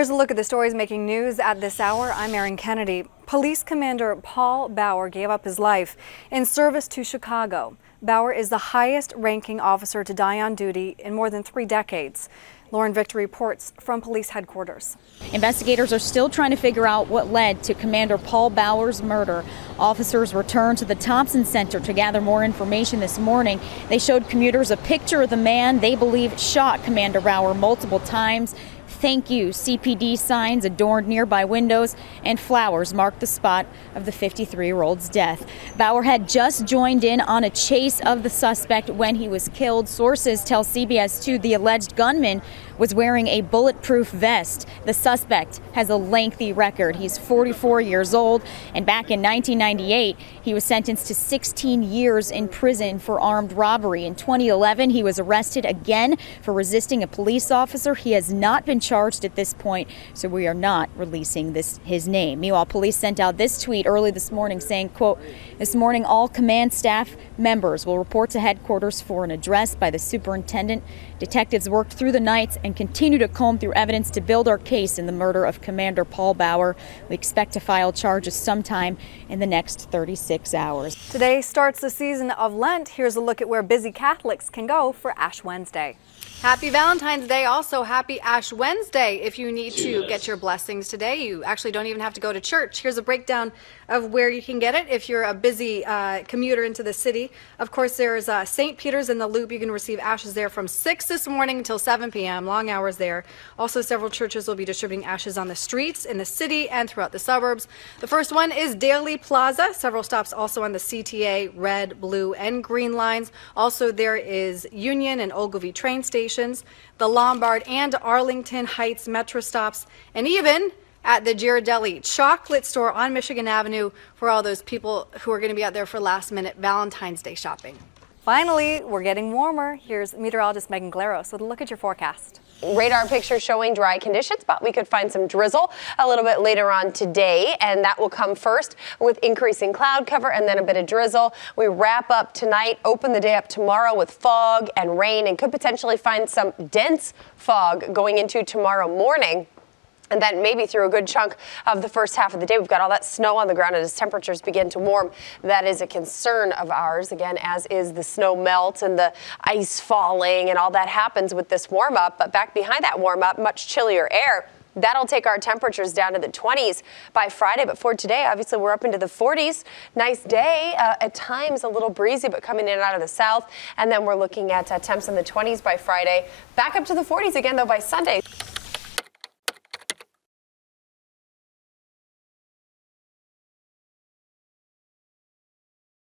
Here's a look at the stories making news at this hour. I'm Erin Kennedy. Police Commander Paul Bauer gave up his life in service to Chicago. Bauer is the highest ranking officer to die on duty in more than 3 decades. Lauren Victor reports from police headquarters. Investigators are still trying to figure out what led to Commander Paul Bauer's murder. Officers returned to the Thompson Center to gather more information this morning. They showed commuters a picture of the man they believe shot Commander Bauer multiple times. Thank you CPD signs adorned nearby windows, and flowers marked the spot of the 53-year-old's death. Bauer had just joined in on a chase of the suspect when he was killed. Sources tell CBS 2 the alleged gunman was wearing a bulletproof vest. The suspect has a lengthy record. He's 44 years old, and back in 1998, he was sentenced to 16 years in prison for armed robbery. In 2011, he was arrested again for resisting a police officer. He has not been charged at this point, so we are not releasing his name. Meanwhile, police sent out this tweet early this morning saying, quote, "This morning all command staff members will report to headquarters for an address by the superintendent. Detectives worked through the nights and continue to comb through evidence to build our case in the murder of Commander Paul Bauer. We expect to file charges sometime in the next 36 hours." Today starts the season of Lent. Here's a look at where busy Catholics can go for Ash Wednesday. Happy Valentine's Day. Also, happy Ash Wednesday. If you need to get your blessings today, you actually don't even have to go to church. Here's a breakdown of where you can get it if you're a busy commuter into the city. Of course, there's St. Peter's in the Loop. You can receive ashes there from 6 this morning until 7 p.m. Long hours there. Also, several churches will be distributing ashes on the streets in the city and throughout the suburbs. The first one is Daly Plaza. Several stops also on the CTA, red, blue, and green lines. Also, there is Union and Ogilvie train stations, the Lombard and Arlington Heights metro stops, and even at the Ghirardelli chocolate store on Michigan Avenue for all those people who are going to be out there for last-minute Valentine's Day shopping. Finally, we're getting warmer. Here's meteorologist Megan Glaros with a look at your forecast. Radar pictures showing dry conditions, but we could find some drizzle a little bit later on today, and that will come first with increasing cloud cover and then a bit of drizzle. We wrap up tonight, open the day up tomorrow with fog and rain, and could potentially find some dense fog going into tomorrow morning. And then maybe through a good chunk of the first half of the day, we've got all that snow on the ground, and as temperatures begin to warm, that is a concern of ours, again, as is the snow melt and the ice falling, and all that happens with this warm up. But back behind that warm up, much chillier air. That'll take our temperatures down to the 20s by Friday. But for today, obviously, we're up into the 40s. Nice day. At times a little breezy, but coming in and out of the south. And then we're looking at temps in the 20s by Friday. Back up to the 40s again, though, by Sunday.